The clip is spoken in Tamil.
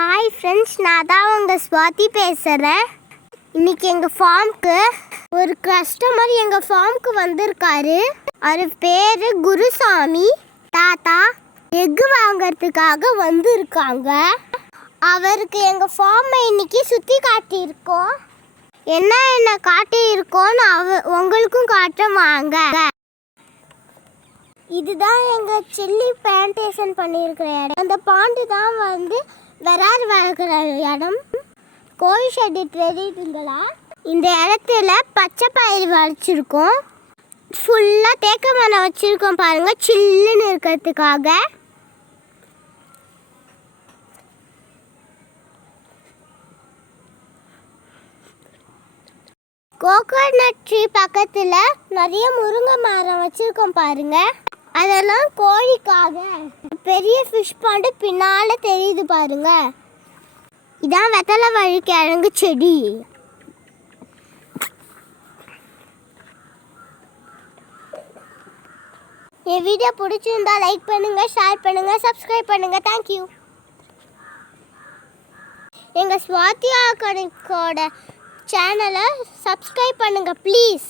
ஹாய் ஃப்ரெண்ட்ஸ், நான் தான் உங்கள் ஸ்வாதி பேசுகிறேன். இன்றைக்கி எங்கள் ஃபார்முக்கு ஒரு கஸ்டமர் எங்கள் ஃபார்முக்கு வந்திருக்காரு. அவர் பேர் குருசாமி. தாத்தா எக்கு வாங்கிறதுக்காக வந்திருக்காங்க. அவருக்கு எங்கள் ஃபார்மை இன்றைக்கி சுற்றி காட்டியிருக்கோம். என்ன காட்டியிருக்கோன்னு உங்களுக்கும் காட்ட வாங்க. இதுதான் எங்கள் சில்லி பிளான்டேஷன் பண்ணியிருக்கிற இடம். அந்த பாண்டு தான் விரால் வளர்க்குற இடம். கோழி ஷெட்டு தெரியுதுங்களா? இந்த இடத்துல பச்சை பயிர் வளைச்சிருக்கோம். ஃபுல்லாக தேக்க மரம் வச்சுருக்கோம் பாருங்கள், சில்லுன்னு இருக்கிறதுக்காக. கோகோனட் ட்ரீ பக்கத்தில் நிறைய முருங்கை மரம் வச்சுருக்கோம் பாருங்கள். அதெல்லாம் கோழிக்காக. பெரிய ஃபிஷ் பாண்டு பின்னால் தெரியுது பாருங்க. இதான் வெத்தலை வழி கிழங்கு செடி. என் வீடியோ பிடிச்சிருந்தா லைக் பண்ணுங்க, ஷேர் பண்ணுங்க, சப்ஸ்கிரைப் பண்ணுங்க. தேங்க்யூ. எங்கள் ஸ்வாதி ஆர்கானிக்கோட சேனலை சப்ஸ்கிரைப் பண்ணுங்க ப்ளீஸ்.